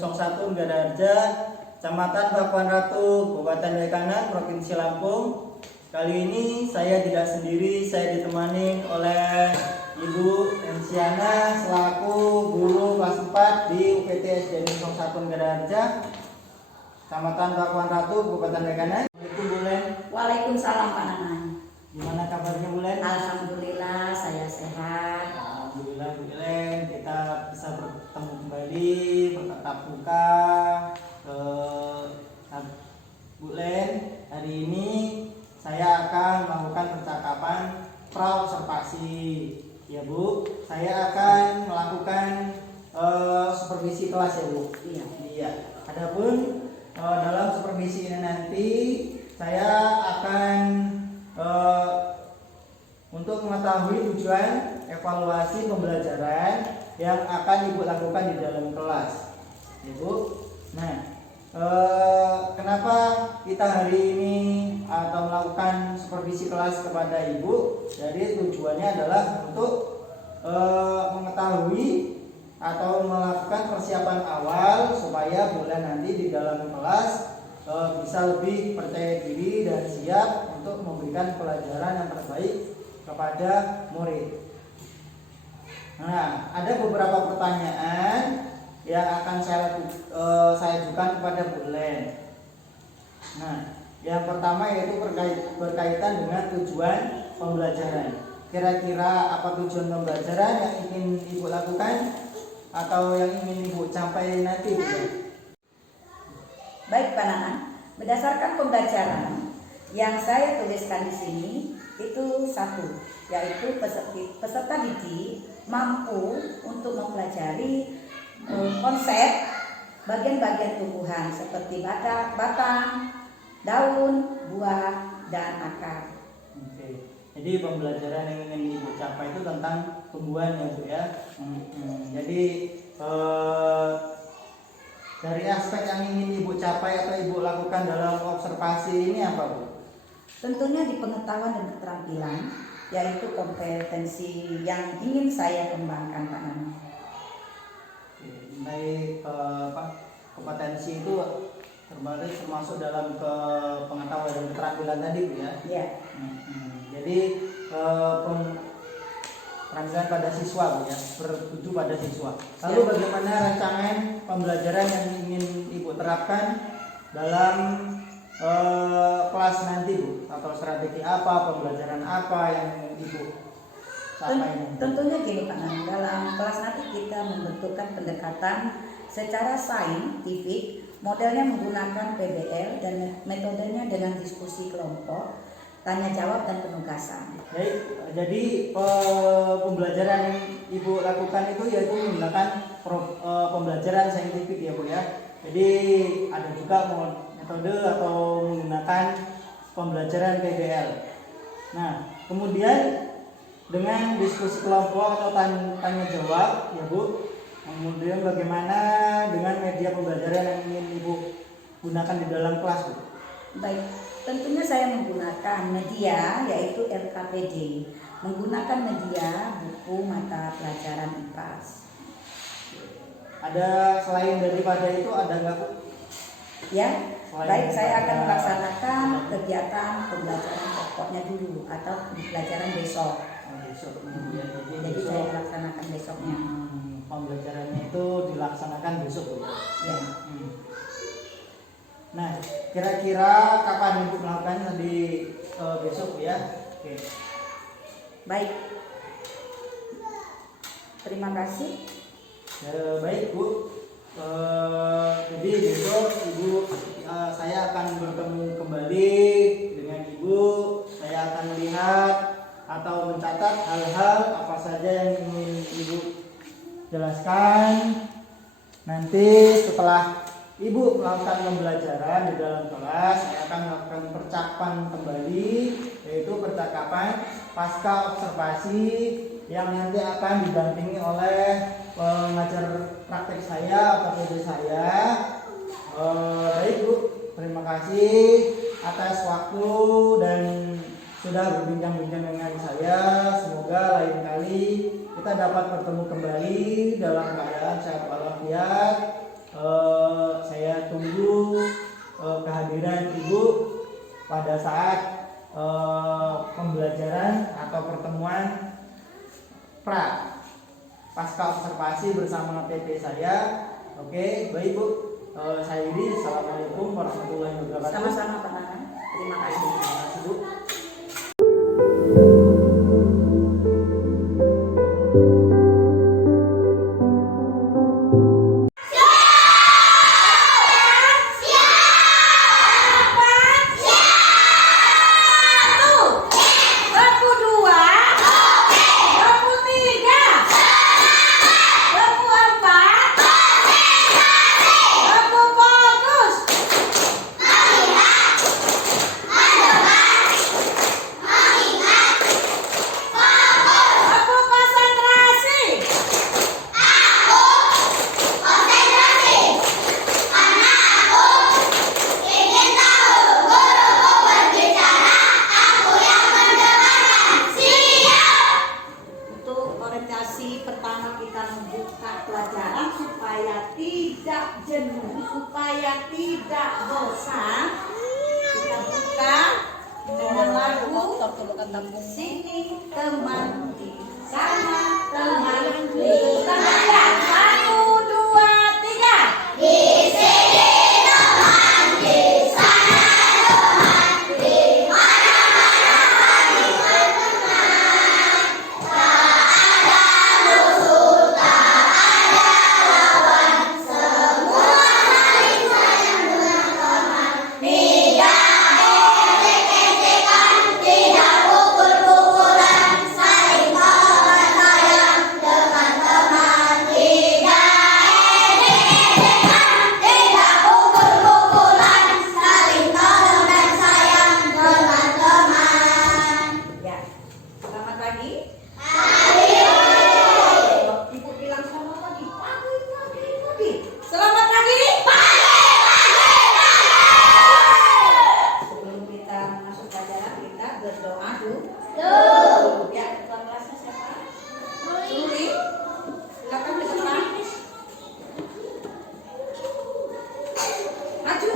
01 Garaharja, Kecamatan Pakuan Ratu, Kabupaten Waikanan, Provinsi Lampung. Kali ini saya tidak sendiri, saya ditemani oleh Ibu Ensiana selaku guru kelas 4 di UPT SD 01 Garaharja, Kecamatan Pakuan Ratu, Kabupaten Waikanan. Assalamualaikum Bu Len. Waalaikumsalam Pak Nanan. Gimana kabarnya Bu Len? Alhamdulillah saya sehat. Alhamdulillah Bu Len, kita bisa bertemu kembali, bertatap muka. Bu Len, hari ini saya akan melakukan percakapan pra-observasi. Ya Bu, saya akan melakukan supervisi kelas ya Bu. Iya. Adapun dalam supervisi ini nanti saya akan untuk mengetahui tujuan evaluasi pembelajaran yang akan Ibu lakukan di dalam kelas, Ibu. Nah, kenapa kita hari ini atau melakukan supervisi kelas kepada Ibu? Jadi tujuannya adalah untuk mengetahui atau melakukan persiapan awal supaya bulan nanti di dalam kelas bisa lebih percaya diri dan siap untuk memberikan pelajaran yang terbaik kepada murid. Nah, ada beberapa pertanyaan yang akan saya ajukan kepada Bu Len. Nah, yang pertama yaitu berkaitan dengan tujuan pembelajaran. Kira-kira apa tujuan pembelajaran yang ingin Ibu lakukan atau yang ingin Ibu capai nanti, Bu Len? Baik Pak Nanan, berdasarkan pembelajaran yang saya tuliskan di sini itu satu, yaitu peserta didik mampu untuk mempelajari konsep bagian-bagian tumbuhan seperti batang, daun, buah, dan akar. Oke. Jadi pembelajaran yang ingin Ibu capai itu tentang tumbuhan ya Bu ya. Jadi dari aspek yang ingin Ibu capai atau Ibu lakukan dalam observasi ini apa Bu? Tentunya di pengetahuan dan keterampilan, yaitu kompetensi yang ingin saya kembangkan Pak Nanan. Baik, kompetensi itu termasuk dalam pengetahuan dan keterampilan tadi Bu ya. Ya. Jadi keterampilan pada siswa Bu ya, bertuju pada siswa. Lalu bagaimana rancangan pembelajaran yang ingin Ibu terapkan dalam kelas nanti Bu? Atau strategi apa, pembelajaran apa yang Ibu capai? Tentunya gini Pak Nanan, dalam kelas nanti kita membentukkan pendekatan secara saintifik, modelnya menggunakan PBL dan metodenya dengan diskusi kelompok, tanya jawab dan penugasan. Baik, jadi pembelajaran yang Ibu lakukan itu yaitu menggunakan pembelajaran saintifik ya Bu ya. Jadi ada juga metode atau menggunakan pembelajaran PBL. Nah, kemudian dengan diskusi kelompok atau tanya jawab ya Bu. Kemudian bagaimana dengan media pembelajaran yang ingin Ibu gunakan di dalam kelas Bu? Baik, tentunya saya menggunakan media yaitu LKPD, menggunakan media buku mata pelajaran IPAS. Ada selain daripada itu ada nggak Bu? Ya, baik, saya akan melaksanakan kegiatan pembelajaran pokoknya dulu atau pembelajaran besok. Besok. Jadi saya laksanakan besoknya. Pembelajarannya itu dilaksanakan besok Bu. Ya. Nah, kira-kira kapan Ibu melakukan di besok Bu ya? Oke. Baik. Terima kasih. Baik Bu. Jadi besok Ibu saya akan bertemu kembali dengan Ibu. Saya akan melihat atau mencatat hal-hal apa saja yang ingin Ibu jelaskan. Nanti setelah Ibu melakukan pembelajaran di dalam kelas, saya akan melakukan percakapan kembali, yaitu percakapan pasca observasi yang nanti akan didampingi oleh pengajar praktek saya atau PD saya. Baik Bu, terima kasih atas waktu dan sudah berbincang-bincang dengan saya. Semoga lain kali kita dapat bertemu kembali dalam keadaan sehat walafiat. saya tunggu kehadiran Ibu pada saat pembelajaran atau pertemuan pasca observasi bersama PP saya. Oke, baik Bu. Saya Yudi. Assalamualaikum warahmatullahi wabarakatuh. Sama-sama Pak Nanang. Terima kasih. Terima kasih Bu. Tidak jenuh, supaya tidak bosan, kita buka dengan lagu sini teman di sana teman di sana. 1, 2, 3. Di sini teman, di sana teman, di mana-mana di teman. Tak ada musuh, tak ada lawan, semua saling sayang dengan teman. Tidak ejek-ejekan, tidak pukul-pukulan, saling tolong sayang dengan teman. Tidak ejek-ejekan, tidak pukul-pukulan, saling tolong dan sayang dengan teman. Ya, selamat pagi. Ibu bilang selamat pagi. Pagi. Selamat pagi. Sebelum kita masuk pelajaran, kita berdoa dulu. Ya, ketua kelasnya siapa? Suri. Silakan ke depan. Maju.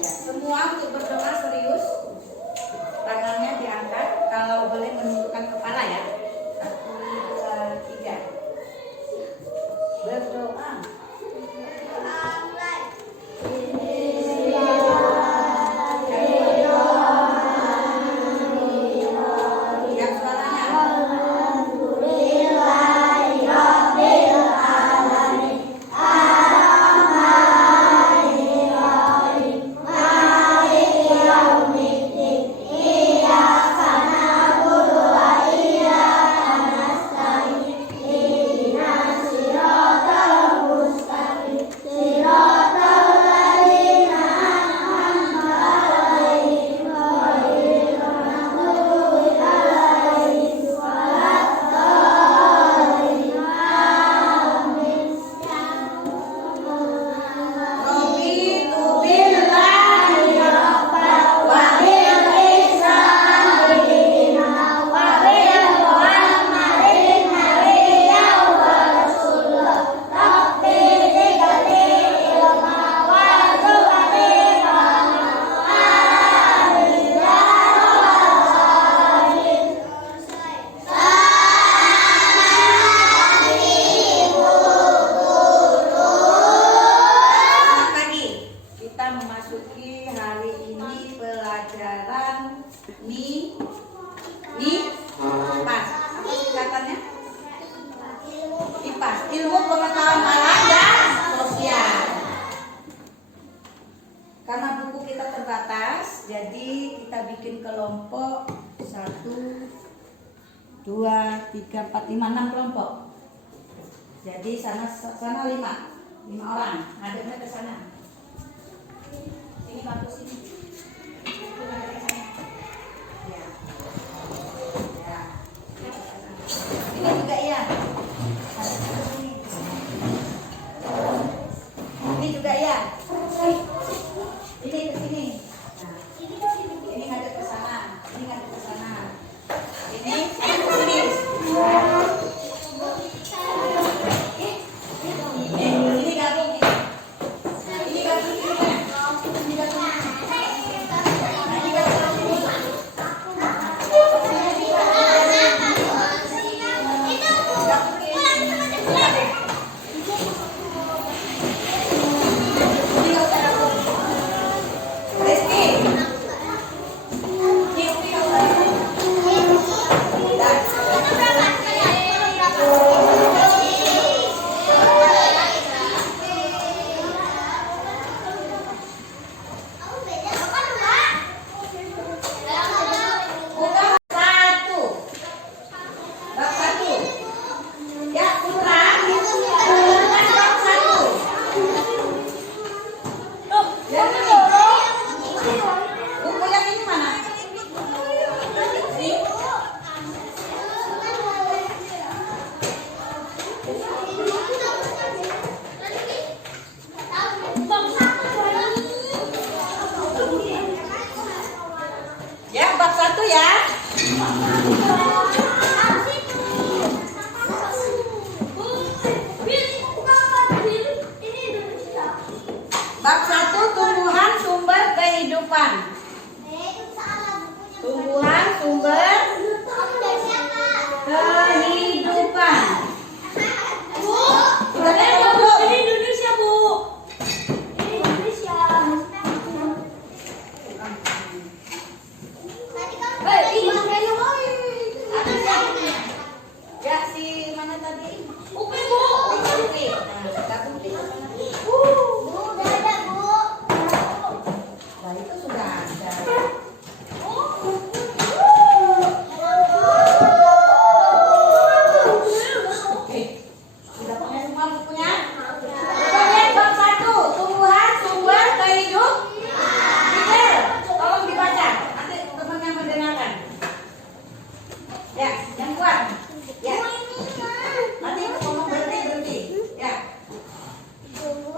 Ya, semua untuk berdoa serius. Tangannya diangkat, kalau boleh menundukkan kepala ya. 1, 2, 3. Berdoa. Yang suaranya. Selamat pagi. Kita memasuki hari ini pelajaran IPAS. Apa singkatannya? IPAS, ilmu pengetahuan alam dan sosial. Karena buku kita terbatas, jadi kita bikin kelompok 1, 2, 3, 4, 5, 6 kelompok. Jadi sana 5 orang. Ngadepnya ke sana. Ini bantu sini. Itu ngadep ke sana. Ya. Ya. Ini juga ya. Ngadep ke sini. Ini juga ya. Ini ke sini. Nah, ini ngadep ke sana. Ini ngadep ke sana. Ini ngadep ke sini. bab 1 ya. Bab 1 tumbuhan sumber kehidupan. Tumbuhan sumber kehidupan. Ini Indonesia, Bu. Ini Indonesia. Ya si mana tadi? Upin, Bu. Nah, gabung di mana? Nah, itu sudah ada. Oke. Sudah punya semua bukunya? Coba lihat bab 1, tumbuhan sumber kehidupan. Detail. Tolong dibaca. Nanti teman yang mendengarkan. Ya, yang kuat. Ya. Nanti ngomong berhenti. Ya.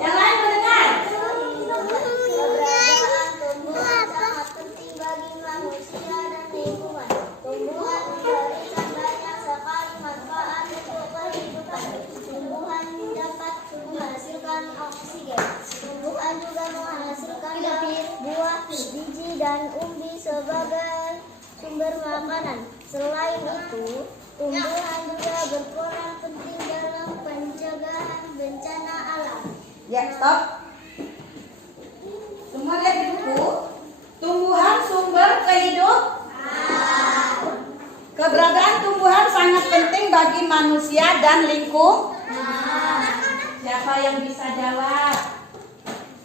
Yang lain mendengar. Keberadaan tumbuhan sangat penting bagi manusia dan lingkungan. Tumbuhan memberikan banyak sekali manfaat untuk kehidupan. Tumbuhan dapat menghasilkan oksigen. Tumbuhan juga menghasilkan buah, biji, dan umbi sebagai sumber makanan. Selain itu, tumbuhan juga berperan penting dalam pencegahan bencana alam. Ya, stop. Semua lihat di buku. Tumbuhan sumber kehidupan. Keberadaan tumbuhan sangat penting bagi manusia dan lingkungan. Siapa yang bisa jawab?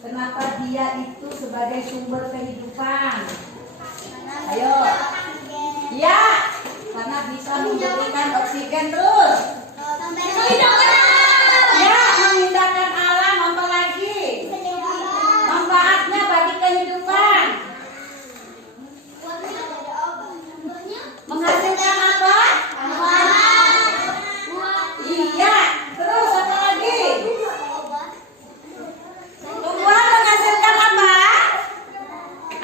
Kenapa dia itu sebagai sumber kehidupan? Ayo. Ya, karena bisa memberikan oksigen terus. Ya, mengindahkan alam, apa lagi? Manfaatnya bagi kehidupan. Menghasilkan apa? Iya, terus apa lagi? Tumbuhan menghasilkan apa?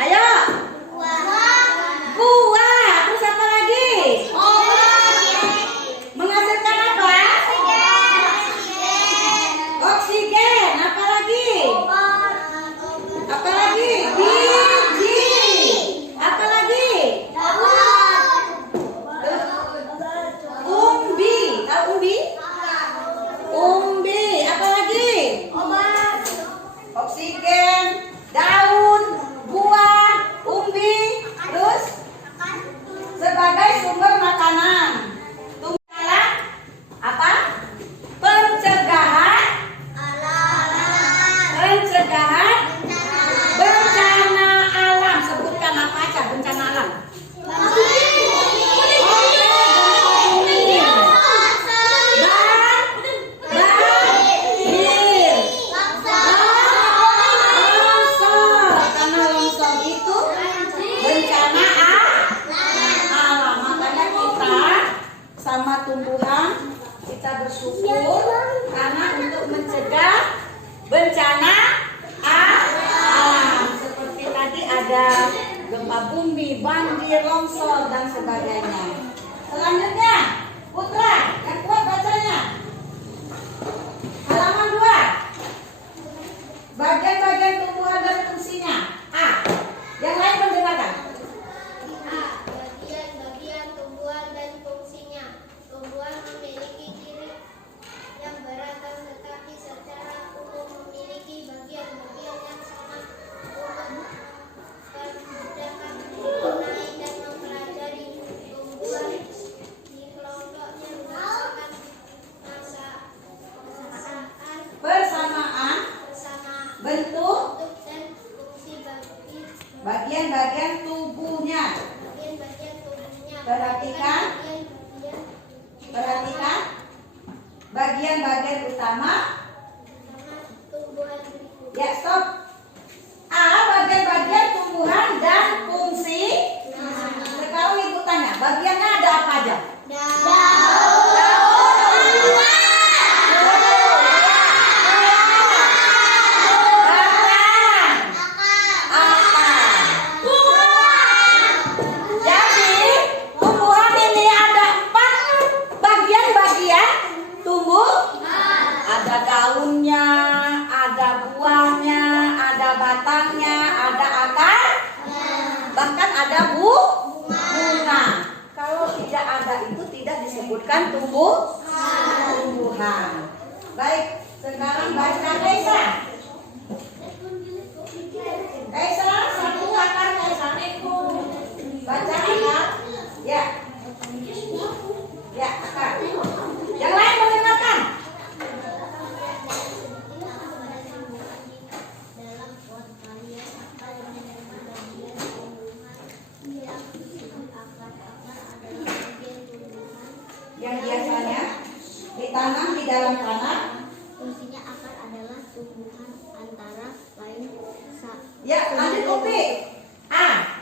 Ayo. Buah, terus apa lagi? Menghasilkan apa? Oksigen, apa lagi? Apa lagi? Biji. Apa lagi? Umbi, tahu umbi? Umbi, apa lagi? Oksigen, daun, buah, umbi, terus sebagai sumber makanan. Tumbuhan apa? Pencegahan bencana alam. Sebutkan apa aja bencana alam. Banjir, longsor. Karena longsor itu bencana alam. Makanya kita sama tumbuhan kita bersyukur karena untuk mencegah bencana alam. Seperti tadi ada gempa bumi, banjir, longsor dan sebagainya. Selanjutnya, Putra, yang kuat bacanya. Halaman 2. Bagian-bagian tumbuhan dan fungsinya. A. Yang lain mendengarkan. Bagian-bagian tumbuhan dan fungsinya. Tumbuhan memiliki ciri yang beragam tetapi secara umum memiliki bagian-bagian yang sama umum. Permudahan mengenai dan mempelajari tumbuhan di kelompoknya berdasarkan Persamaan bentuk bentuk dan fungsi bagian-bagian tubuhnya. bagian-bagian tubuhnya. Perhatikan bagian-bagian utama. Tumbuhan berikut. Ya, stop. A. Bagian-bagian tumbuhan dan fungsi. Sekarang ibu tanya, bagiannya ada apa aja? Akar. Ya. melanjutkan tumbuhan. Baik, sekarang baca Kaisa. Kaisa, satu akar Kaisa. Baca akar. Ya. Ya, akar. Yang lain mendengarkan. Yang biasanya ditanam di dalam tanah. Fungsinya akar adalah tumbuhan antara lain Ya, lanjut Upi. A.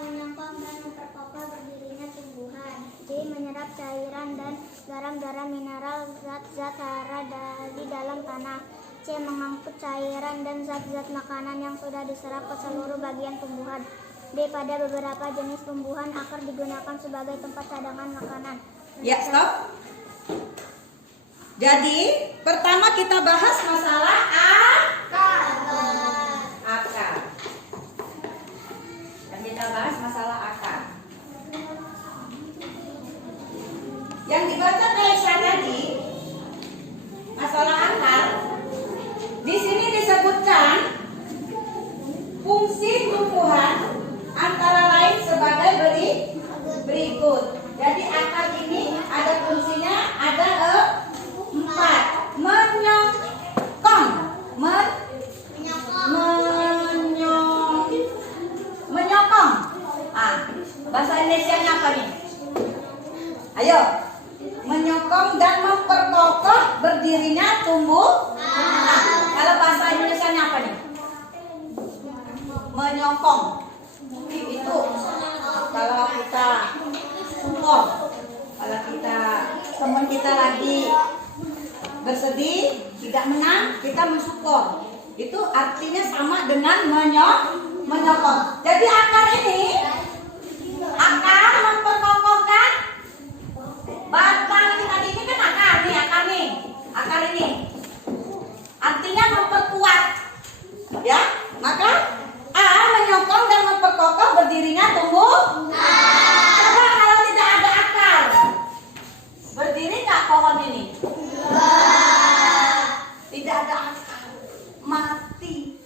menyangkut dan memperkokoh berdirinya tumbuhan. B. Menyerap cairan dan garam-garam mineral zat-zat hara dari dalam tanah. C. Mengangkut cairan dan zat-zat makanan yang sudah diserap ke seluruh bagian tumbuhan. D. Pada beberapa jenis tumbuhan akar digunakan sebagai tempat cadangan makanan. Ya, stop. Jadi, pertama kita bahas masalah akar. Dan kita bahas masalah akar. Yang dibaca Kaisa tadi, masalah akar. Di sini disebutkan fungsi tumbuhan antara lain sebagai berikut. Jadi akar ini ada fungsinya ada 4. Menyokong, menyokong. Bahasa Indonesianya apa nih? Ayo, menyokong dan memperkokoh berdirinya tumbuhan. Kalau bahasa Indonesianya apa nih? Menyokong. Itu kalau kita support, kalau teman kita lagi bersedih, tidak menang, kita mensupport. Itu artinya sama dengan menyokong. Jadi akar ini akar memperkokohkan batang ini tadi ini kan akar ini artinya memperkuat, ya. Maka A menyokong dan memperkokoh berdirinya tumbuhan. Coba kalau tidak ada akar, berdiri tak pohon ini? Tidak ada akar, mati.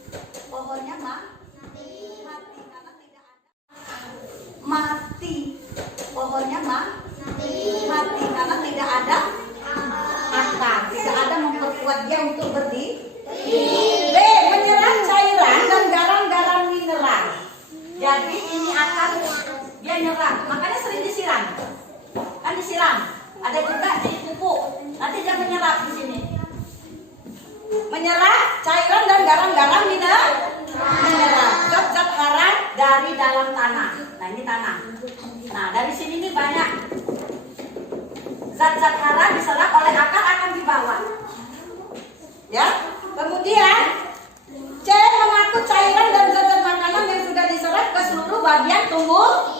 Pohonnya mati karena tidak ada akar. Mati. Pohonnya mati karena tidak ada akar, tidak ada memperkuat dia untuk berdiri. B. Menyerap cairan dan garam-garam mineral. Jadi ini akar dia nyerap, makanya sering disiram. Kan disiram. Ada juga jadi pupuk. Nanti dia menyerap di sini. Menyerap cairan dan garam-garam mineral. Zat-zat hara dari dalam tanah. Nah, ini tanah. Nah, dari sini nih banyak zat-zat hara diserap oleh akar akan dibawa. Ya. Kemudian C. Mengangkut cairan dan zat-zat makanan yang sudah diserap ke seluruh bagian tubuh.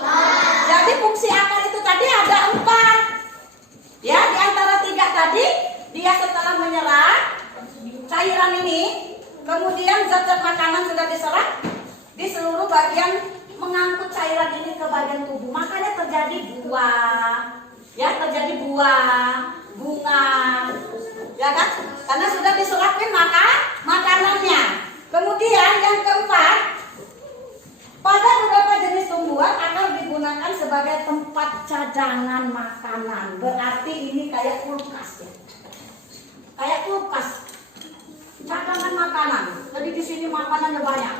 Jadi fungsi akar itu tadi ada 4. Ya, di antara 3 tadi dia setelah menyerap cairan ini, kemudian zat-zat makanan sudah diserap di seluruh bagian, mengangkut cairan ini ke bagian tubuh. Makanya terjadi buah. Ya, terjadi buah, bunga. Ya kan? Karena sudah diserapin makanannya. Kemudian yang keempat, pada beberapa jenis tumbuhan akar digunakan sebagai tempat cadangan makanan. Berarti ini kayak kulkas ya. Kayak kulkas. Cadangan makanan. Jadi di sini makanannya banyak.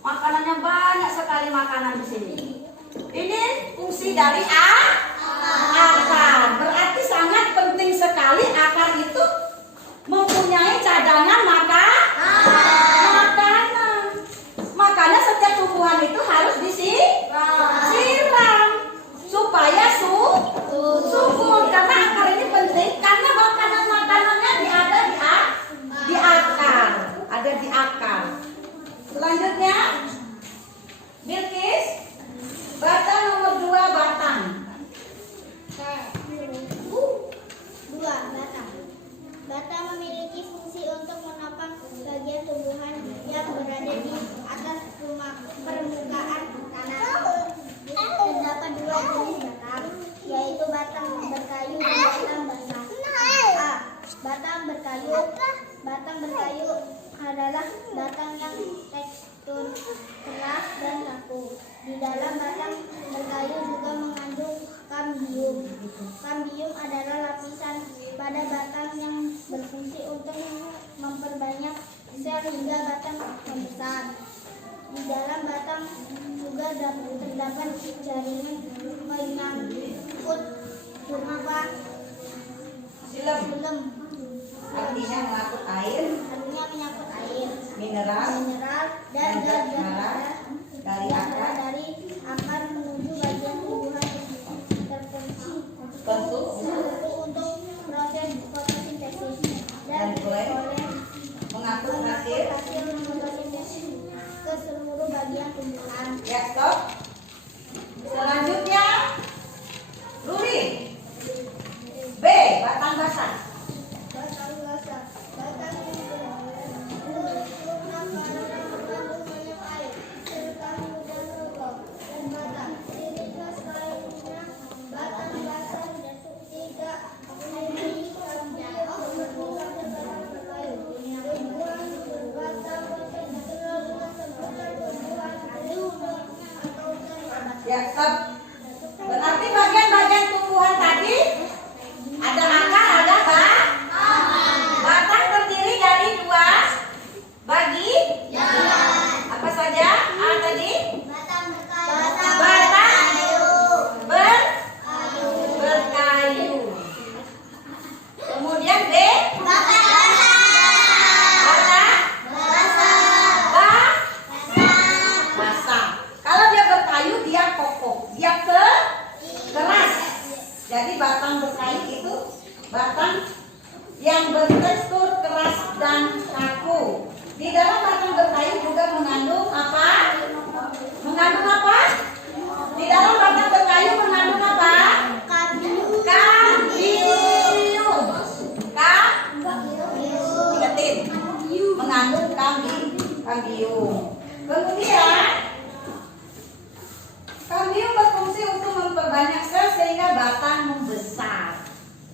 Makanannya banyak sekali makanan di sini. Ini fungsi dari akar. Berarti sangat penting sekali akar itu mempunyai cadangan makanan. Makanya setiap tumbuhan itu harus disiram supaya subur. Karena akar ini penting karena makanannya di akar. Ada di akar. Selanjutnya, Bilkis, batang nomor 2 batang. 2. Batang. Batang memiliki fungsi untuk menopang bagian tumbuhan yang berada di atas permukaan berkayu. Batang berkayu adalah batang yang tekstur keras dan kaku. Di dalam batang berkayu juga mengandung kambium. Kambium adalah lapisan pada batang yang berfungsi untuk memperbanyak sel hingga batang membesar. Di dalam batang juga terdapat jaringan menyangkut silem. Artinya mengangkut air, Artinya menyangkut air, mineral dan gas dari akar dari akar menuju bagian tumbuhan terfungsi untuk proses fotosintesis dan boleh mengangkut hasil. fotosintesis ke seluruh bagian tumbuhan. Ya, stop. Selanjutnya, Ruri. B. Batang basah. Batang basah. Batang yang sempurna karena mengandung banyak air serta mudah roboh dan batang. Ciri khas lainnya batang basah tidak memiliki kambium berbunga dengan berkayu. Tumbuhan berbatang basah dikenal dengan sebutan tumbuhan kayu atau tanaman. Ya, stop. Berarti bagian-bagian tumbuhan tadi ada akar, ada batang terdiri dari dua bagian. Apa saja? A tadi? Batang berkayu. Kemudian B, basah. Kalau dia berkayu dia kokoh, dia keras. Jadi batang berkayu itu batang yang bertekstur keras dan kaku. Di dalam batang berkayu juga mengandung apa? Mengandung apa? Di dalam batang berkayu mengandung apa? Kambium. Ingetin. Mengandung kambium. Kemudian kambium berfungsi untuk memperbanyak sel sehingga batang membesar.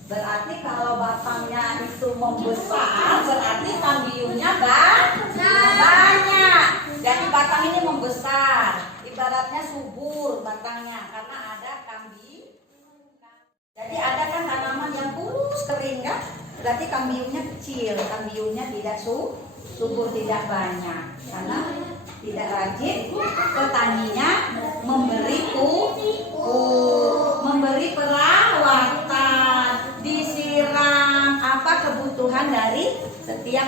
Berarti kalau batangnya itu membesar, berarti kambiumnya banyak. Jadi batang ini membesar. Ibaratnya subur batangnya karena ada kambium. Jadi ada kan tanaman yang kurus kering kan? Berarti kambiumnya kecil, kambiumnya tidak subur, tidak banyak. Karena tidak rajin, petaninya memberi perawatan, disiram, apa kebutuhan dari setiap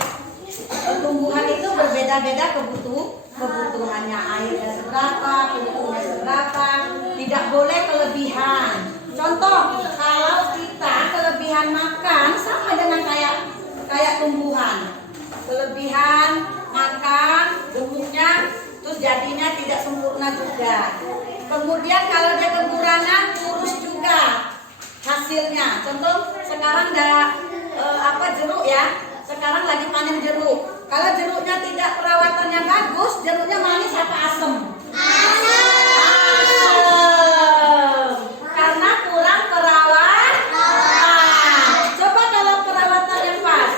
tumbuhan itu berbeda-beda kebutuhannya, airnya seberapa, pupuknya seberapa, tidak boleh kelebihan. Contoh, kalau kita kelebihan makan sama dengan kayak tumbuhan, kelebihan makan, gemuknya, terus jadinya tidak sempurna juga. Kemudian kalau dia kekurangan, kurus juga hasilnya. Contoh sekarang jeruk ya, sekarang lagi panen jeruk. Kalau jeruknya tidak perawatannya bagus, jeruknya manis apa asem? Karena kurang perawatan. Coba kalau perawatan yang pas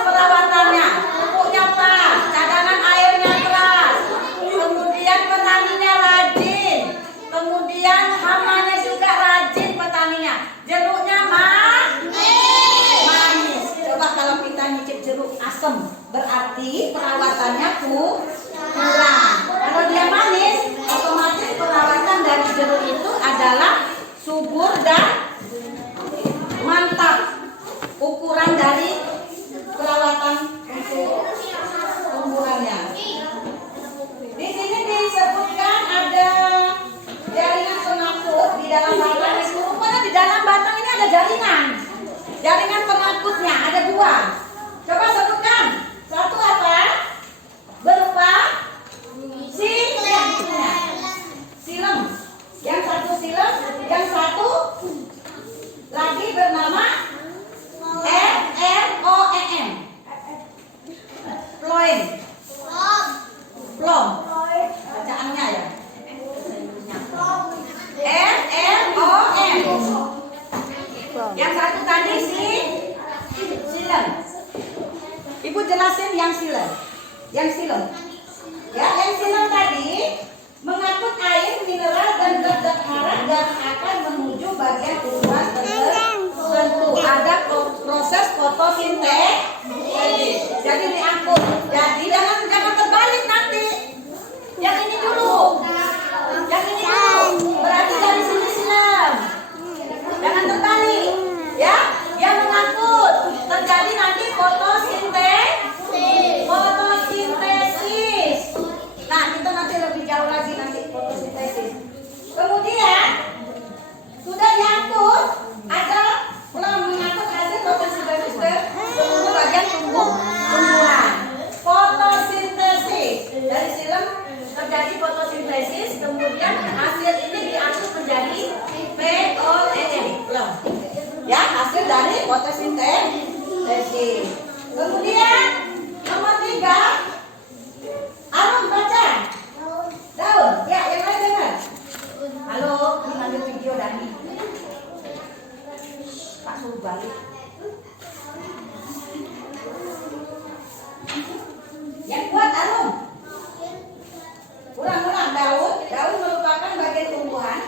perawatannya, pupuknya pas, cadangan airnya keras, kemudian petaninya rajin, kemudian hamanya juga rajin petaninya, jeruknya manis. Coba kalau kita nyicip jeruk asem, berarti perawatannya kurang. Kalau dia manis, otomatis perawatan dari jeruk itu adalah subur dan mantap. Ukuran dari perawatan untuk tumbuhannya. Di sini disebutkan ada jaringan pengangkut di dalam batang. Rupanya di dalam batang ini ada jaringan. Jaringan pengangkutnya ada dua. Coba sebutkan. Satu apa? Berupa silem. Yang satu silem, yang satu lagi bernama FLOEM. Phloem. Bacaannya ya. FLOEM. Yang satu tadi silem. Ibu jelasin yang silam. Yang silam. Ya, yang silam tadi mengangkut air, mineral dan zat-zat hara dan akan menuju bagian tumbuhan tertentu. Ada proses fotosintesis. Jadi diangkut. Jadi jangan terbalik nanti. Yang ini dulu. Yang ini dulu. Berarti dari sini silam. Jangan terbalik. Ya, yang mengangkut. Terjadi nanti fotosintesis. Nah, kita nanti lebih jauh lagi nanti fotosintesis. Kemudian sudah diangkut, ada mengangkut hasil fotosintesis ke seluruh bagian tumbuhan. Fotosintesis dari silam terjadi fotosintesis, kemudian hasil ini diangkut menjadi POEN. Ya, hasil dari fotosintesis. Kemudian nomor 3, Arum baca. Daun. Ya, yang lain dengar. Halo, ini ambil video Dani. Pak suruh balik. Yang kuat Arum. Ulang-ulang daun. Daun merupakan bagian tumbuhan.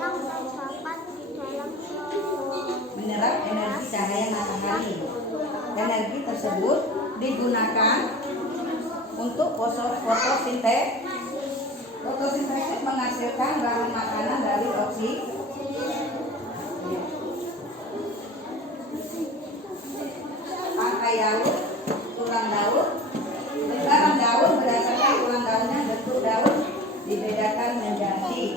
yang terdapat di dalam Menyerap energi cahaya matahari. Energi tersebut digunakan untuk fotosintesis. Fotosintesis menghasilkan bahan makanan dari tangkai daun, tulang daun, lembaran daun berdasarkan tulang daunnya, bentuk daun dibedakan menjadi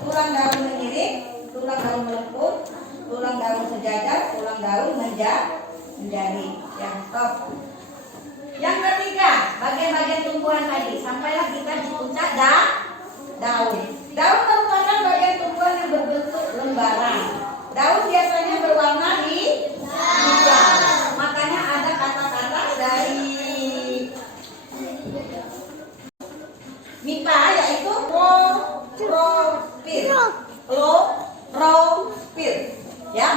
tulang daun menyirik, tulang daun melengkung, tulang daun sejajar, tulang daun menjadi. Ya, stop. Yang ketiga, bagian-bagian tumbuhan tadi. Sampailah kita di puncak daun. Daun merupakan bagian tumbuhan yang berbentuk lembaran. Daun biasanya berwarna hijau. Makanya ada kata-kata dari MIPA yaitu klorofil. Klorofil. Ya.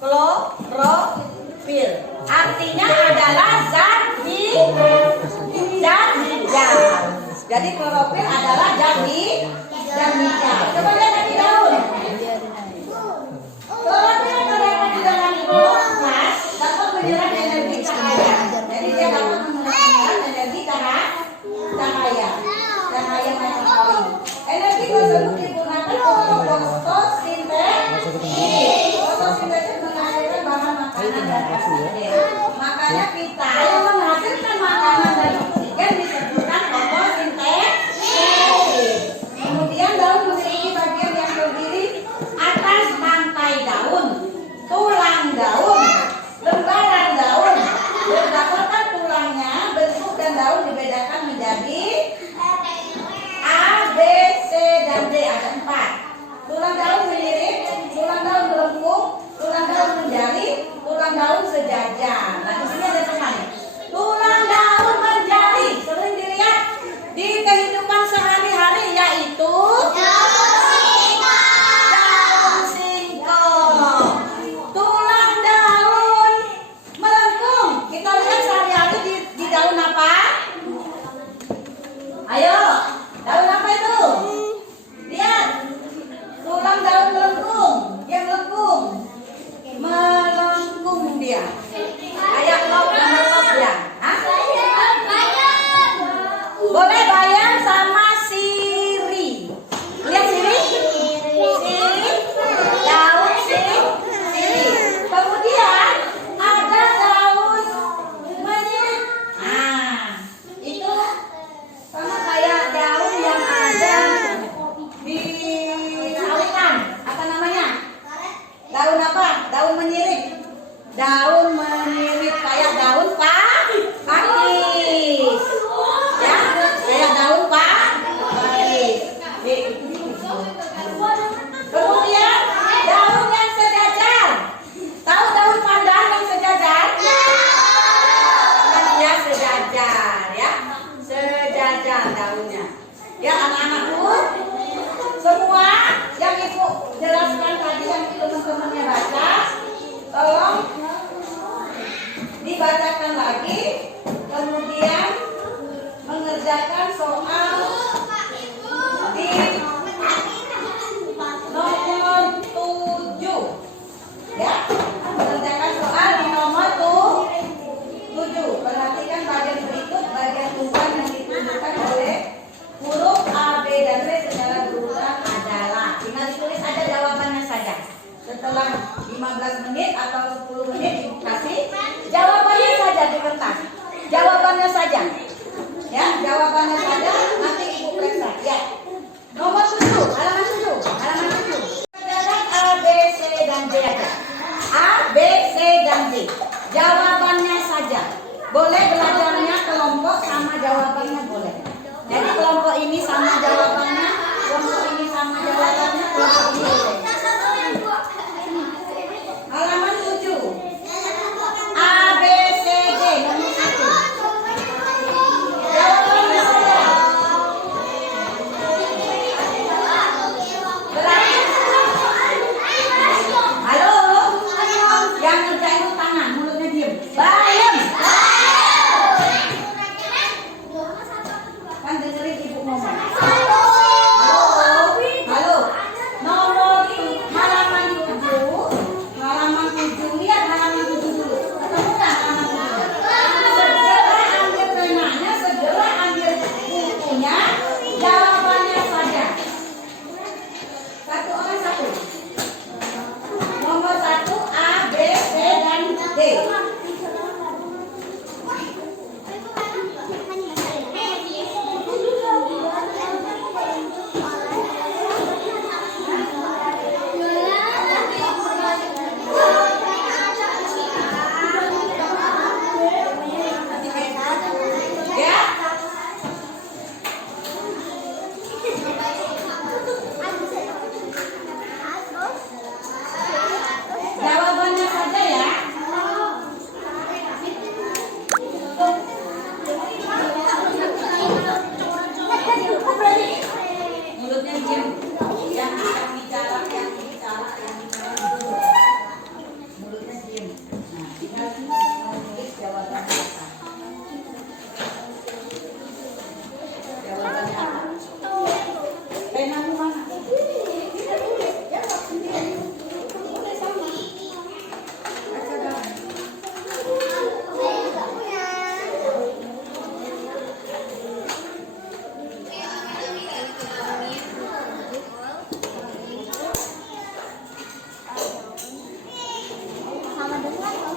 Klorofil. Artinya adalah zat hijau. Jadi klorofil adalah zat hijau. Coba lihat di daun. Klorofil terdapat di dalam kloroplas dapat menyerap energi cahaya. Jadi dia dapat menyerap energi cahaya matahari. Energi tersebut digunakan untuk fotosintesis. Fotosintesis menghasilkan bahan makanan dan oksigen. Makanya kita yang menghasilkan makanan dan oksigen disebutkan fotosintesis. Kemudian daun memiliki bagian yang terdiri atas tangkai daun, tulang daun, lembaran daun. Berdasarkan tulangnya, bentuk dan daun dibedakan menjadi A, B, C, dan D. Ada 4. Tulang daun menyirik, tulang daun melengkung, tulang daun menjari, tulang daun sejajar. Nah, di sini ada teman. Tulang daun menjari. Penamu mana? Jawab sendiri. Baca dong. Sama dengan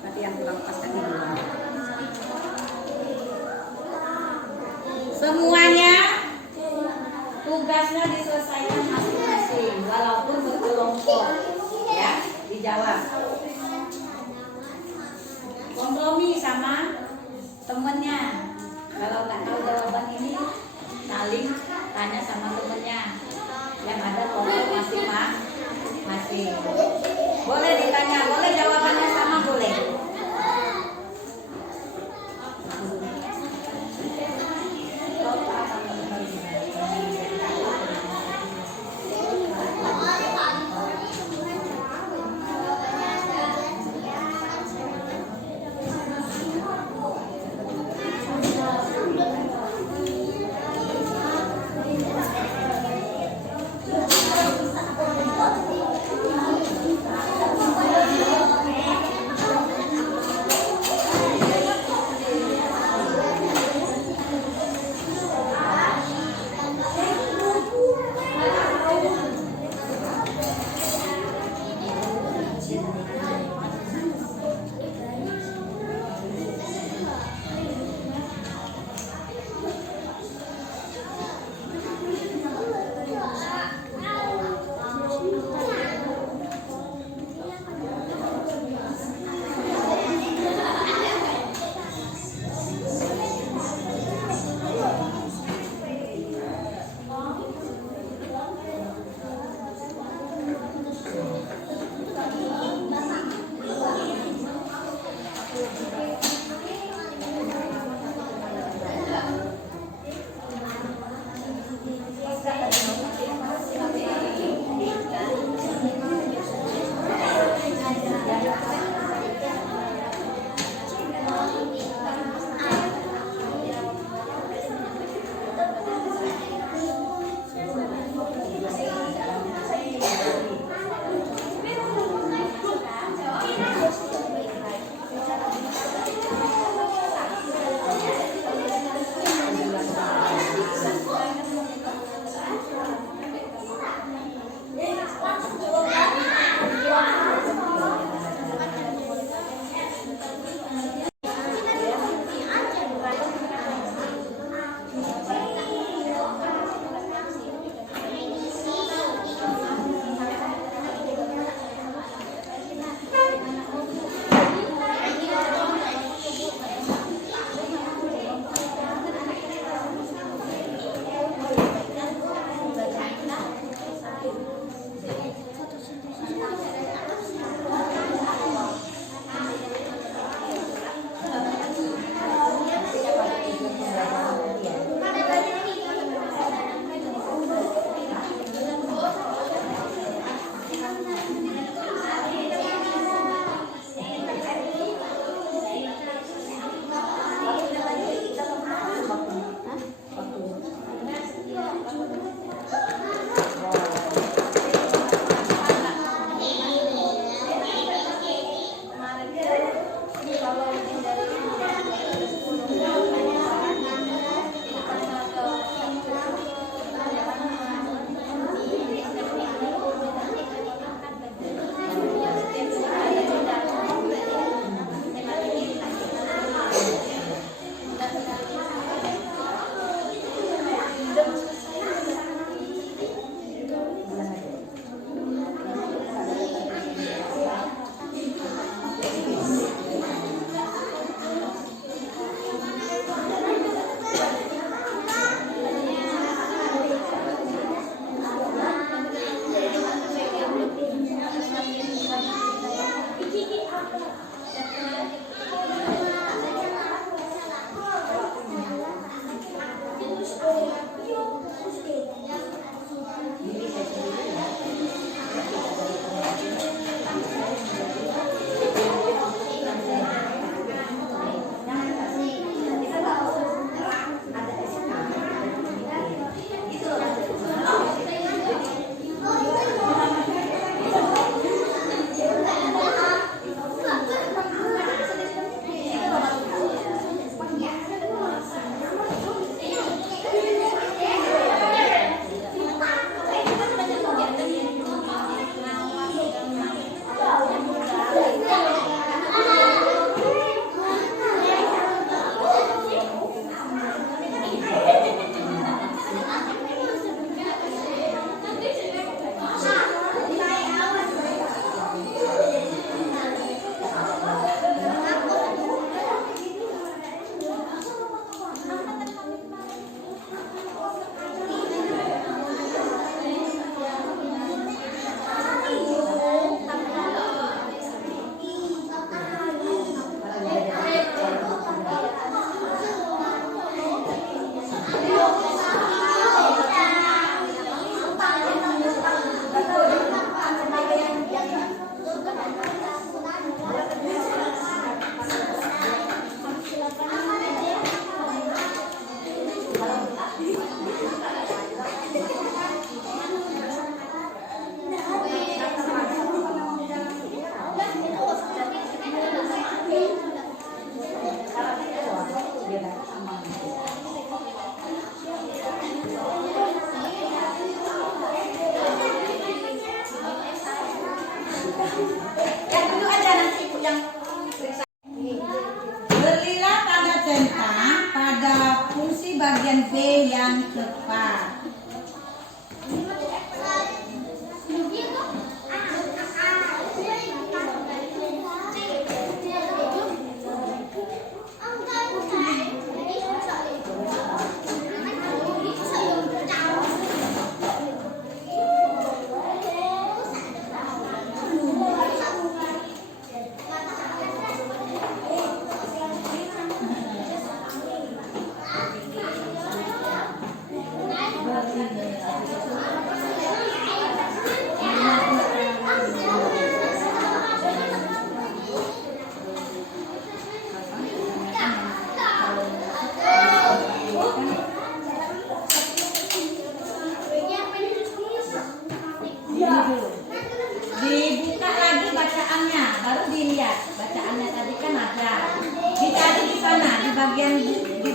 Nanti yang kurang pas kan dibilang. Semuanya tugasnya diselesaikan masing-masing walaupun berkelompok, ya, dijawab. Kompromi sama temennya. Kalau nggak tahu jawaban ini, saling tanya sama temennya yang ada kelompok masing-masing. Boleh ditanya, boleh jawabannya sama, boleh.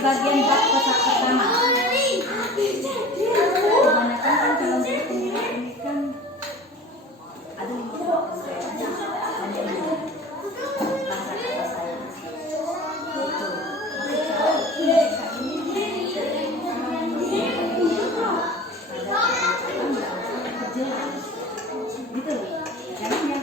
bagian bab kotak pertama. Kebanyakan kan kalau pemilihan ini kan ada 50%. Hanya ini bahasa kata saya. Itu. Gitu. Jangan yang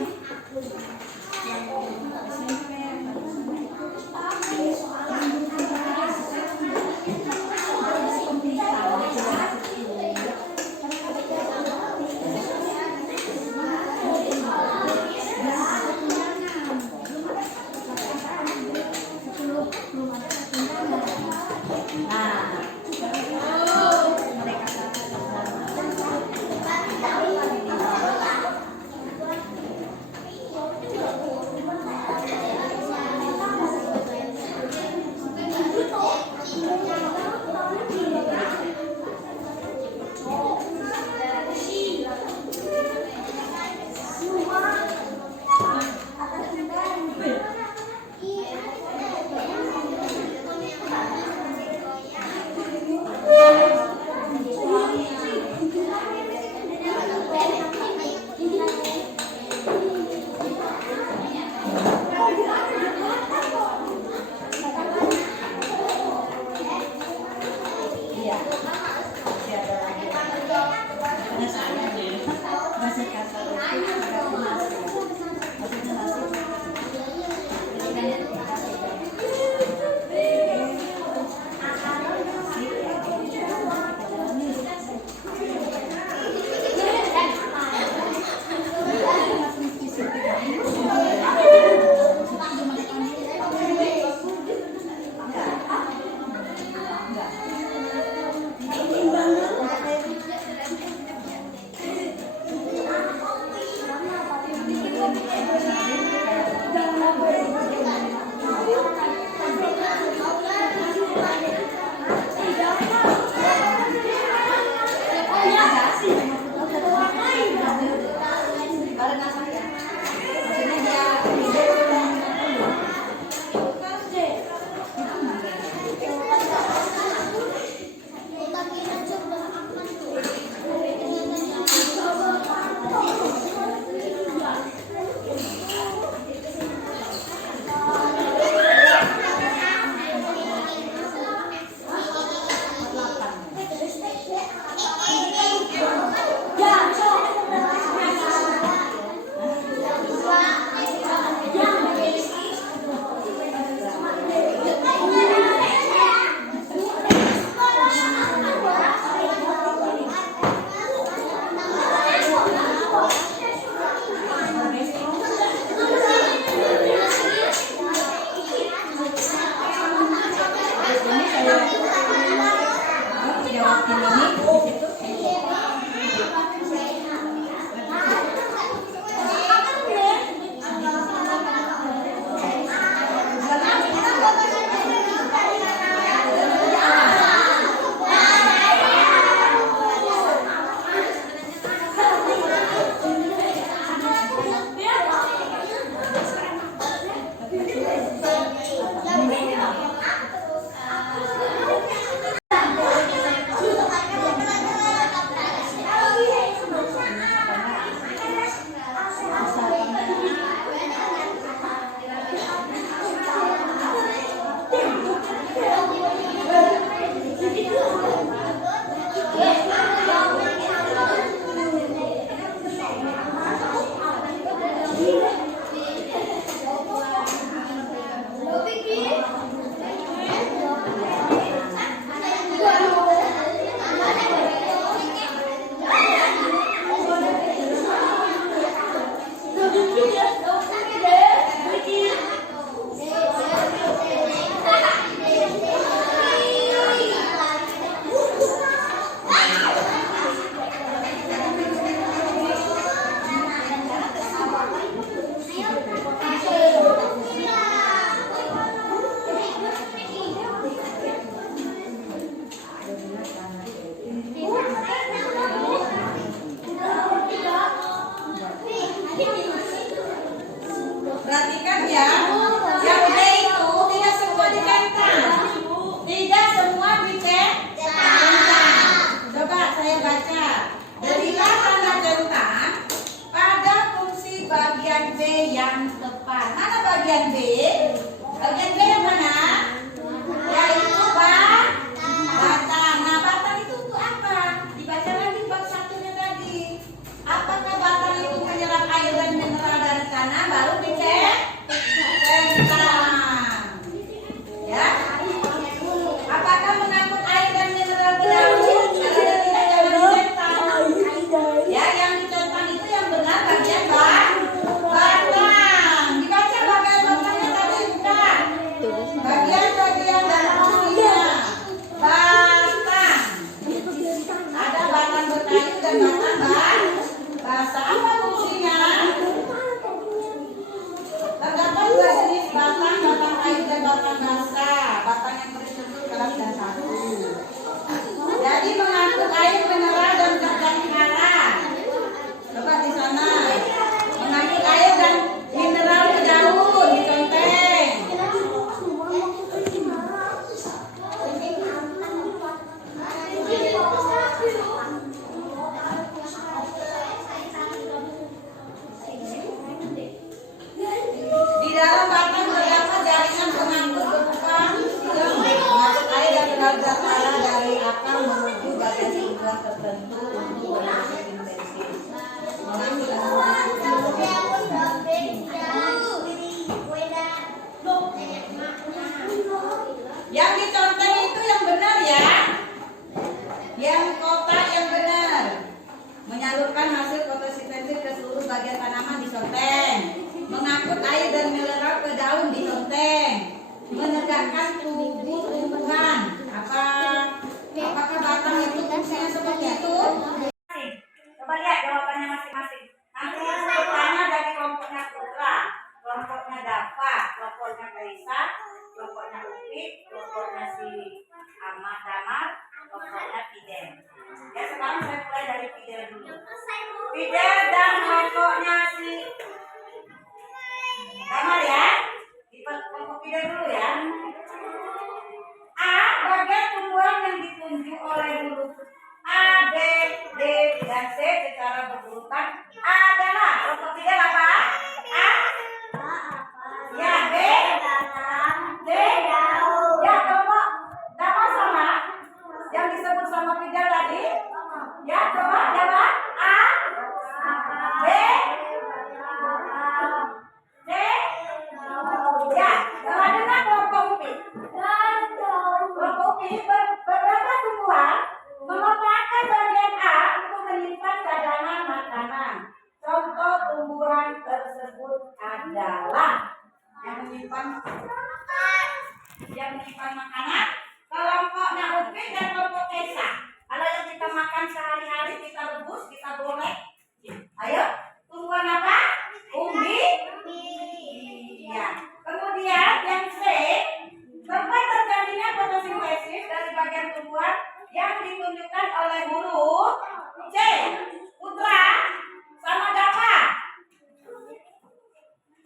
Di dalam batang terdapat jaringan pengangkut berupa silang mengangkut air dan tenaga zat tanah dari akar menuju bagian tubuhan tertentu untuk berfungsi intensif. Mengangkut yang diconteng itu yang benar ya, yang kotak yang benar. Menyalurkan hasil fotosintesis ke seluruh bagian tanaman diconteng. Mengangkut air dan mineral ke daun diconteng. Menegakkan tubuh tumbuhan. Apakah batang itu fungsinya seperti itu? Coba lihat jawabannya masing-masing. Nanti bertanya dari kelompoknya Putra, kelompoknya Dafa, kelompoknya Kaisa, kelompoknya Upi, kelompoknya si Ahmad Damar, kelompoknya Fidel. Ya sekarang saya mulai dari Fidel dulu. Fidel dan kelompoknya si Damar ya. Di kelompok Fidel dulu ya. A. Bagian tumbuhan yang ditunjuk oleh huruf A, B, D, dan C secara berurutan adalah kelompok Fidel apa? A. Ya, B. D. Ya, kelompok Damar sama yang disebut sama Fidel tadi. Ya, coba jawab. A. B. D. Ya, selanjutnya kelompok Upi. Kelompok Upi beberapa tumbuhan memanfaatkan bagian A untuk menyimpan cadangan makanan. Contoh tumbuhan tersebut adalah yang menyimpan makanan, kelompoknya Upi dan kelompok Kaisa. Kalau yang kita makan sehari-hari, kita rebus, kita goreng. Ayo, tumbuhan apa? Umbi. Iya. Kemudian yang C, tempat terjadinya fotosintesis dari bagian tumbuhan yang ditunjukkan oleh huruf C. Putra sama Dafa.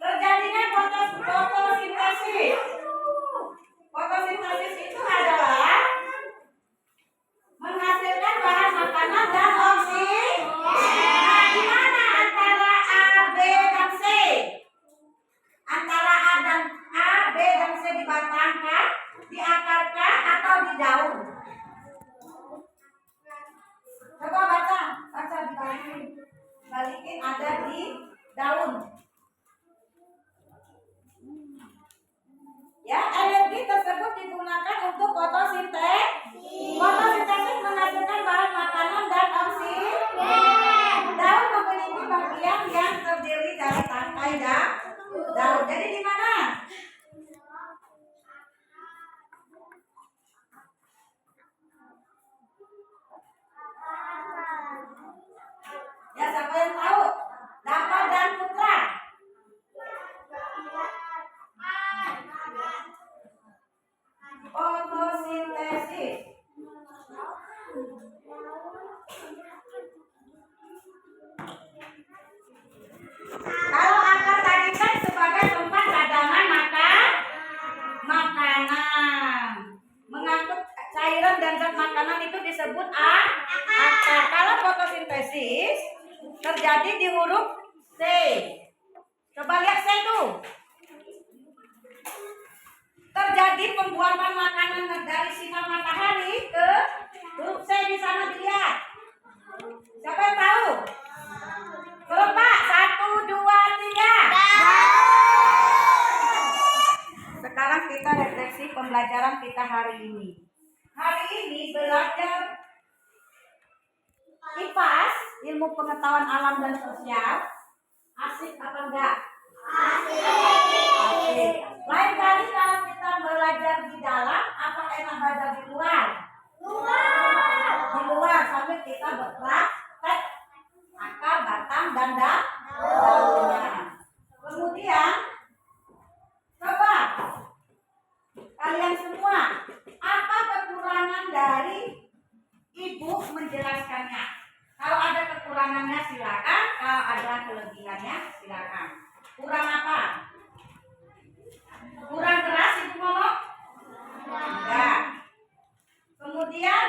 Terjadinya fotosintesis. Fotosintesis itu adalah menghasilkan bahan makanan dan oksigen. Nah, di mana antara A, B, dan C? Antara A, B, dan C di batang kah, di akar kah, atau di daun? Coba baca dibalikin ada di daun. Ya, energi tersebut digunakan untuk fotosintesis. Fotosintesis menghasilkan bahan makanan dan oksigen. Daun memiliki bagian yang terdiri dari tangkai daun. Jadi di mana? Ya, siapa yang tahu? Dafa dan Putra. Fotosintesis. Kalau akar tadi kan sebagai tempat cadangan makanan. Mengangkut cairan dan zat makanan itu disebut akar. Kalau fotosintesis terjadi di huruf C. Coba lihat C itu. Terjadi pembuatan makanan dari sinar matahari ke huruf C di sana dilihat. Siapa yang tahu? Kelompok 1, 2, 3. Sekarang kita refleksi pembelajaran kita hari ini. Hari ini belajar IPAS, ilmu pengetahuan alam dan sosial. Asik apa enggak? Asik. Lain kali kalau kita belajar di dalam, apa enak belajar di luar? Di luar sambil kita berpraktek akar, batang, dan daunnya. Kemudian coba kalian semua, apa kekurangan dari ibu menjelaskannya? Kalau ada kekurangannya silakan, kalau ada kelebihannya silakan. Kurang apa? Kurang keras ibu ngomong? Enggak. Kemudian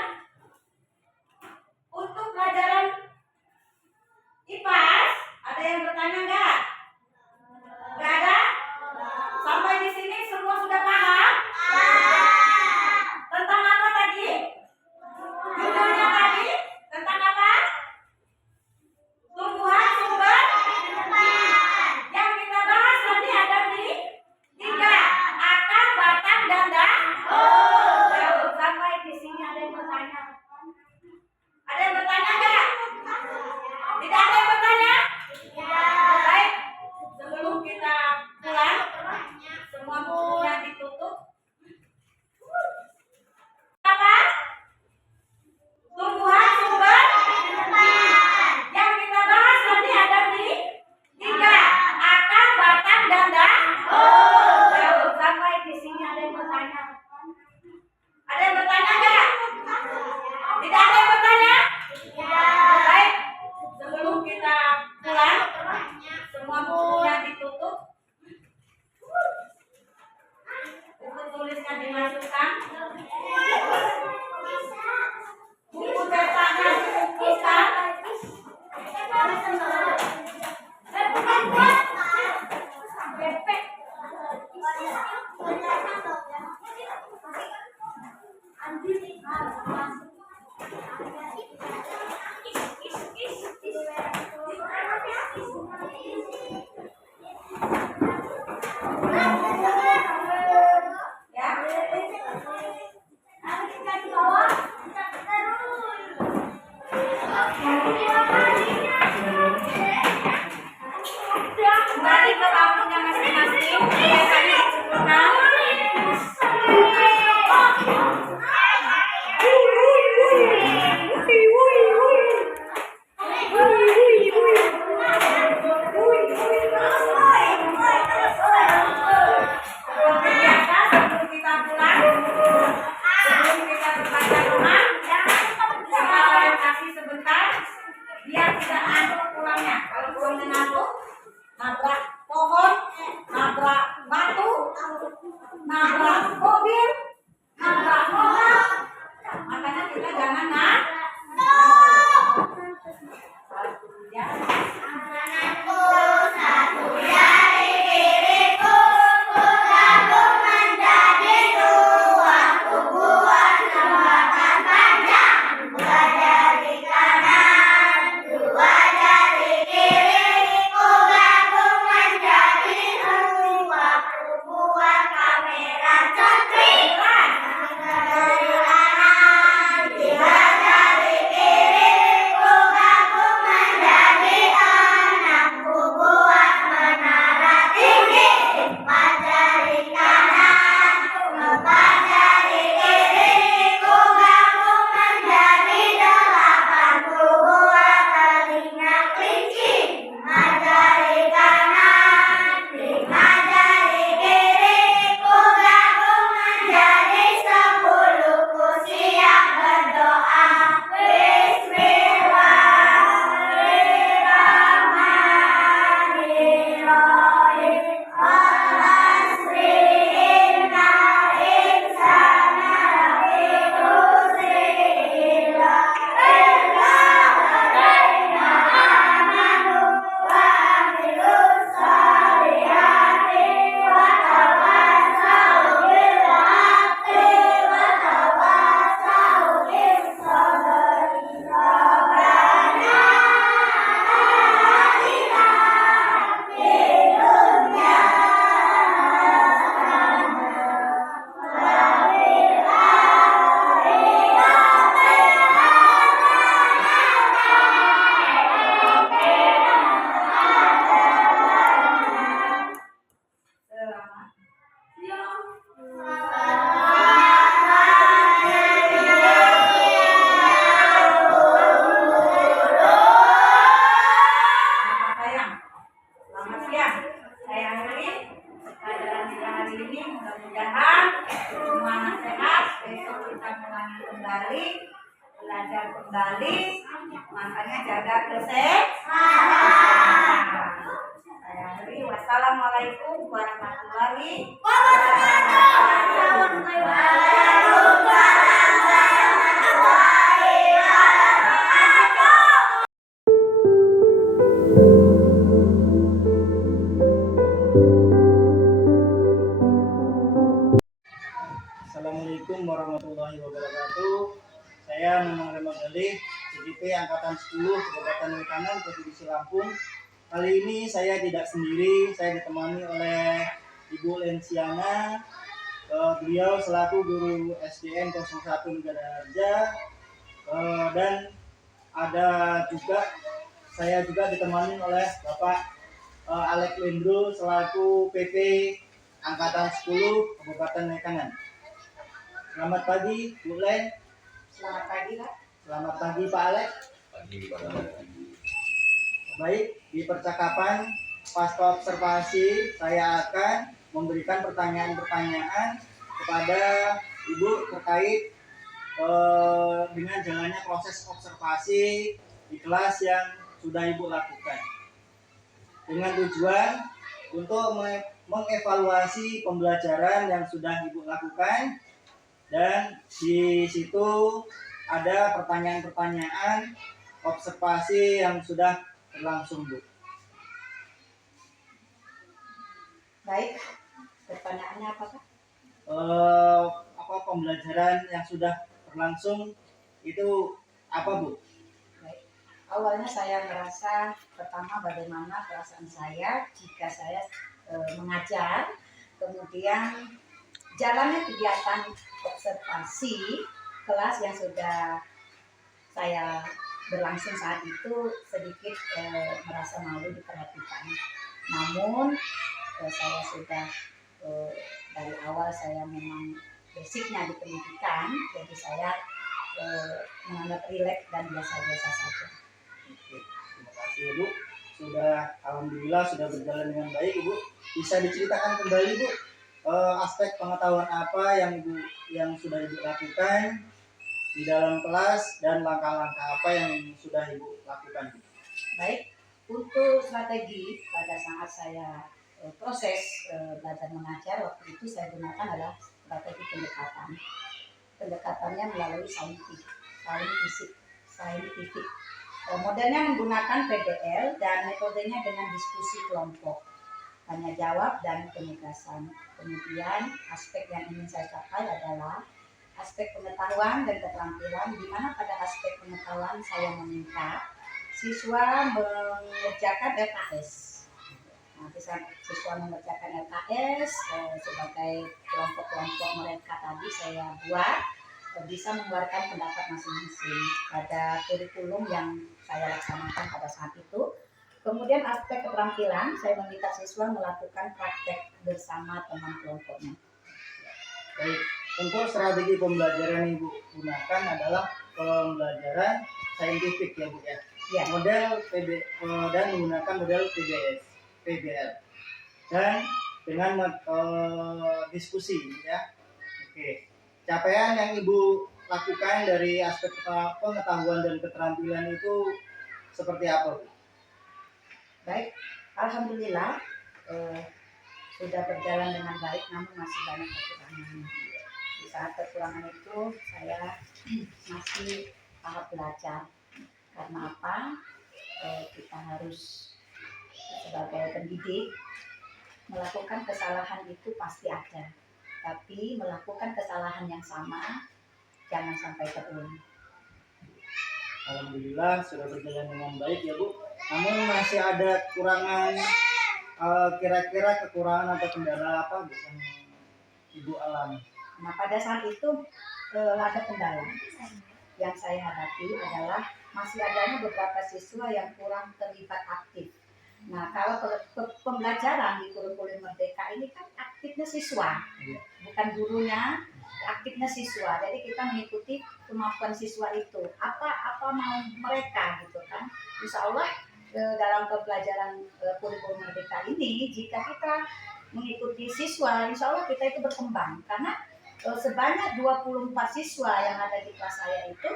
Kembali ke kampungnya masing-masing. Biasanya dikumpulkan. Biasa sebelum kita pulang, sebelum kita berbaca doa, kita orientasi sebentar, biar tidak ngantuk pulangnya. Kalau pulangnya ngantuk, nabrak pohon, nabrak batu, nabrak mobil, nabrak orang. Makanya kita jangan ngantuk. Belajar kembali, makanya jaga kesehatan. Saya akhiri. Wassalamualaikum warahmatullahi Assalamualaikum warahmatullahi wabarakatuh. Saya Nanang Rema Galih, CGP Angkatan 10 Kabupaten Wekanan, Provinsi Lampung. Kali ini saya tidak sendiri, saya ditemani oleh Ibu Lensiana. Beliau selaku guru SDN 01 Negara Harja, dan ada juga saya juga ditemani oleh Bapak Alek Lendro selaku PP Angkatan 10 Kabupaten Wekanan. Selamat pagi, Bu Len. Selamat pagi, Pak. Selamat pagi, Pak Alek. Baik, di percakapan pasca observasi saya akan memberikan pertanyaan-pertanyaan kepada Ibu terkait dengan jalannya proses observasi di kelas yang sudah Ibu lakukan. Dengan tujuan untuk mengevaluasi pembelajaran yang sudah Ibu lakukan, dan di situ ada pertanyaan-pertanyaan observasi yang sudah berlangsung, Bu. Baik, pertanyaannya apa, Pak? Apa pembelajaran yang sudah berlangsung itu apa, Bu? Baik. Awalnya saya merasa pertama bagaimana perasaan saya jika saya mengajar, kemudian jalannya kegiatan observasi kelas yang sudah saya berlangsung saat itu sedikit merasa malu diperhatikan. Namun saya sudah dari awal saya memang basicnya di pendidikan, jadi saya menganggap rileks dan biasa-biasa saja. Oke, terima kasih Ibu. Alhamdulillah sudah berjalan dengan baik Ibu. Bisa diceritakan kembali Bu, aspek pengetahuan apa yang sudah Ibu lakukan di dalam kelas dan langkah-langkah apa yang sudah Ibu lakukan? Baik, untuk strategi pada saat saya proses belajar mengajar waktu itu saya gunakan adalah strategi pendekatan. Pendekatannya melalui scientific. Modelnya menggunakan PBL dan metodenya dengan diskusi kelompok, tanya jawab dan penugasan. Kemudian aspek yang ingin saya capai adalah aspek pengetahuan dan keterampilan, di mana pada aspek pengetahuan saya meminta siswa mengerjakan LKS. Nah, siswa mengerjakan LKS sebagai kelompok-kelompok mereka tadi saya buat bisa mengeluarkan pendapat masing-masing pada kurikulum yang saya laksanakan pada saat itu. Kemudian aspek keterampilan saya meminta siswa melakukan praktek bersama teman kelompoknya. Baik, untuk strategi pembelajaran yang Ibu gunakan adalah pembelajaran saintifik ya Bu ya. Ya. Model dan menggunakan model PBL dan dengan diskusi ya. Oke. Capaian yang Ibu lakukan dari aspek pengetahuan dan keterampilan itu seperti apa Bu? Baik, alhamdulillah sudah berjalan dengan baik, namun masih banyak kekurangan. Di saat kekurangan itu saya masih tahap belajar. Karena apa? Kita harus sebagai pendidik melakukan kesalahan itu pasti ada, tapi melakukan kesalahan yang sama jangan sampai terulang. Alhamdulillah sudah berjalan dengan baik ya Bu. Namun masih ada kekurangan, kira-kira kekurangan atau kendala apa Bu yang Ibu alami? Nah, pada saat itu ada kendala yang saya hadapi adalah masih adanya beberapa siswa yang kurang terlibat aktif. Nah, kalau pembelajaran di kurikulum Merdeka ini kan aktifnya siswa, bukan gurunya, aktifnya siswa. Jadi kita mengikuti kemampuan siswa itu. Apa mau mereka gitu kan. Insya Allah dalam pembelajaran kurikulum Merdeka ini, jika kita mengikuti siswa, insya Allah kita itu berkembang. Karena sebanyak 24 siswa yang ada di kelas saya itu,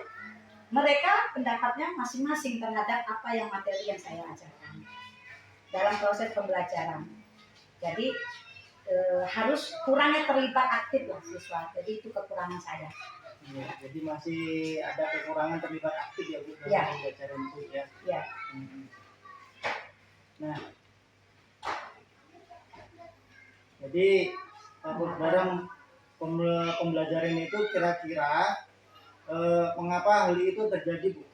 mereka pendapatnya masing-masing terhadap apa yang materi yang saya ajarkan dalam proses pembelajaran. Jadi harus kurangnya terlibat aktif lah siswa. Jadi itu kekurangan saya. Ya, jadi masih ada kekurangan terlibat aktif ya Bu dalam Ya. pembelajaran itu ya. Ya. Nah, jadi dalam pembelajaran itu kira-kira mengapa hal itu terjadi Bu?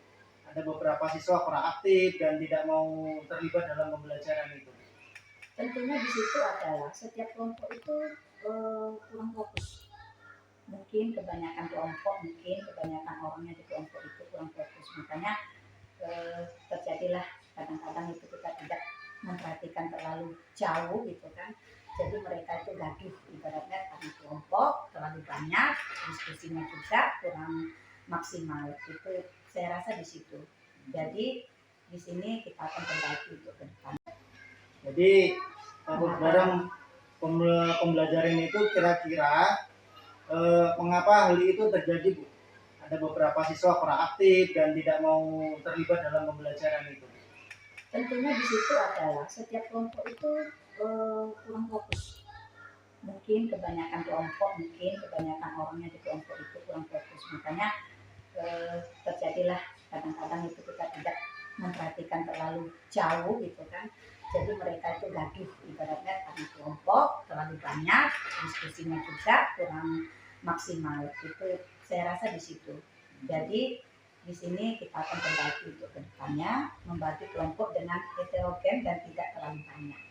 Ada beberapa siswa kurang aktif dan tidak mau terlibat dalam pembelajaran itu. Tentunya di situ adalah setiap kelompok itu kurang fokus. Mungkin kebanyakan kelompok, mungkin kebanyakan orangnya di kelompok itu kurang fokus. Makanya terjadilah kadang-kadang itu kita tidak memperhatikan terlalu jauh gitu kan. Jadi mereka itu gaduh ibaratnya karena kelompok terlalu banyak, diskusinya juga kurang maksimal. Itu saya rasa di situ. Jadi di sini kita akan perbaiki untuk ke depan. Jadi dalam pembelajaran itu kira-kira mengapa hal itu terjadi Bu? Ada beberapa siswa kurang aktif dan tidak mau terlibat dalam pembelajaran itu. Tentunya di situ adalah setiap kelompok itu kurang fokus. Mungkin kebanyakan kelompok, mungkin kebanyakan orangnya di kelompok itu kurang fokus. Makanya terjadilah kadang-kadang itu kita tidak memperhatikan terlalu jauh gitu kan. Jadi mereka itu gaduh ibaratnya karena kelompok terlalu banyak, diskusinya juga kurang maksimal. Itu saya rasa di situ. Jadi di sini kita akan perbaiki untuk kedepannya, membagi kelompok dengan heterogen dan tidak terlalu banyak.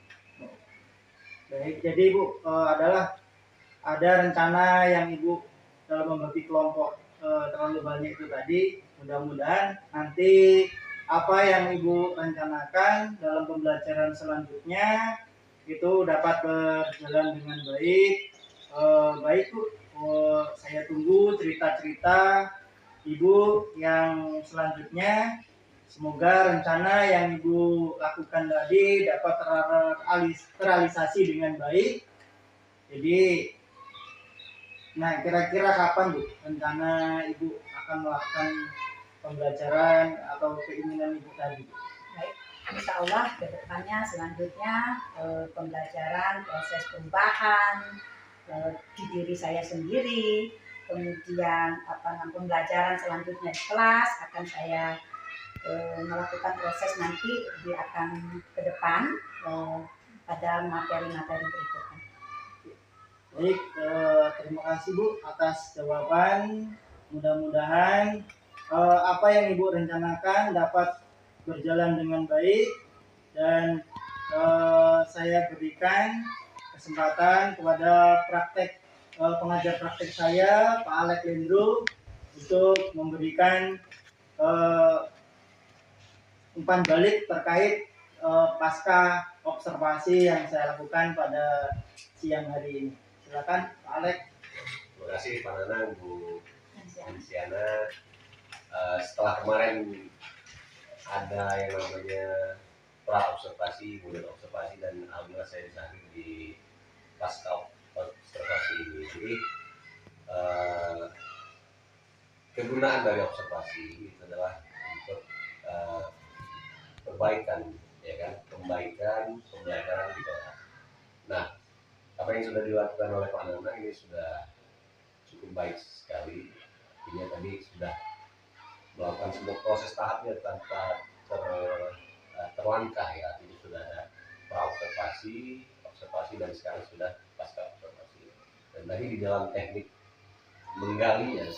Baik, jadi Ibu ada rencana yang Ibu dalam membagi kelompok terlalu banyak itu tadi. Mudah-mudahan nanti apa yang Ibu rencanakan dalam pembelajaran selanjutnya itu dapat berjalan dengan baik. Baik Bu, saya tunggu cerita-cerita Ibu yang selanjutnya. Semoga rencana yang Ibu lakukan tadi dapat terrealisasi dengan baik. Jadi, nah kira-kira kapan Bu rencana Ibu akan melakukan pembelajaran atau keinginan Ibu tadi? Baik, insya Allah ke depannya selanjutnya pembelajaran, proses perubahan di diri saya sendiri, kemudian pembelajaran selanjutnya di kelas akan saya melakukan proses nanti akan ke depan pada materi-materi berikutnya. Baik, terima kasih Bu atas jawaban. Mudah-mudahan apa yang Ibu rencanakan dapat berjalan dengan baik dan saya berikan kesempatan kepada pengajar praktek saya, Pak Alex Lendro, untuk memberikan umpan balik terkait pasca observasi yang saya lakukan pada siang hari ini. Silakan Pak Alex. Terima kasih Pak Nanang, Bu Insiana. Setelah kemarin ada yang namanya pra observasi, kemudian observasi, dan alhamdulillah saya bisa hadir di pasca observasi ini. Jadi kegunaan dari observasi itu adalah untuk perbaikan, ya kan, pembaikan pembelajaran di kelas. Nah, apa yang sudah dilakukan oleh Pak Nanang ini sudah cukup baik sekali. Ini tadi sudah melakukan sebuah proses tahapnya tanpa terlangkah, ya. Ini sudah ada pra observasi, dan sekarang sudah pasca observasi. Dan tadi di dalam teknik menggalinya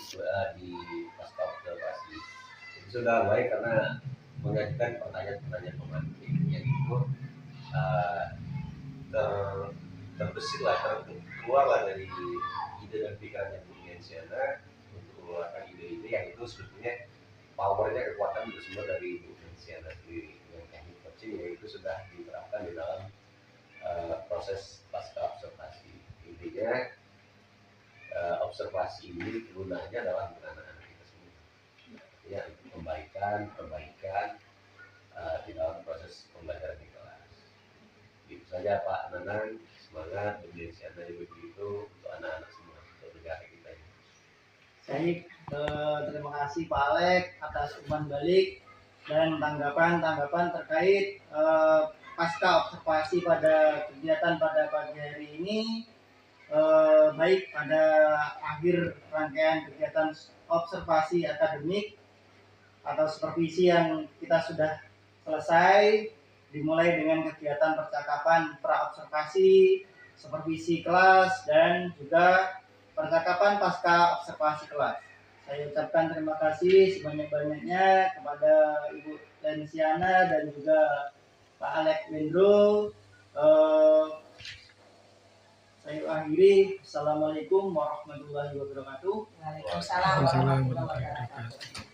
di pasca observasi itu sudah baik karena mengajukan pertanyaan-pertanyaan pemantik yang itu keluarlah dari ide dan pikirannya Bu Insiana untuk mengeluarkan ide-ide yang itu sebetulnya powernya, kekuatan bersumber dari Bu Insiana sendiri. Dengan teknik coaching yang itu sudah diterapkan di dalam proses pasca observasi. Intinya observasi ini gunanya adalah untuk anak-anak kita semua, ya, untuk perbaikan di dalam proses pembelajaran di kelas. Itu saja Pak Nanang, semangat Indonesia dari begitu untuk anak-anak semua, untuk negara kita ini. Baik, terima kasih Pak Alex atas umpan balik dan tanggapan terkait pasca observasi pada kegiatan pada pagi hari ini. Baik pada akhir rangkaian kegiatan observasi akademik atau supervisi yang kita sudah selesai, dimulai dengan kegiatan percakapan pra-observasi, supervisi kelas, dan juga percakapan pasca observasi kelas. Saya ucapkan terima kasih sebanyak-banyaknya kepada Ibu Lensiana dan juga Pak Alex Lendro. Saya akhiri. Assalamualaikum warahmatullahi wabarakatuh. Waalaikumsalam warahmatullahi wabarakatuh.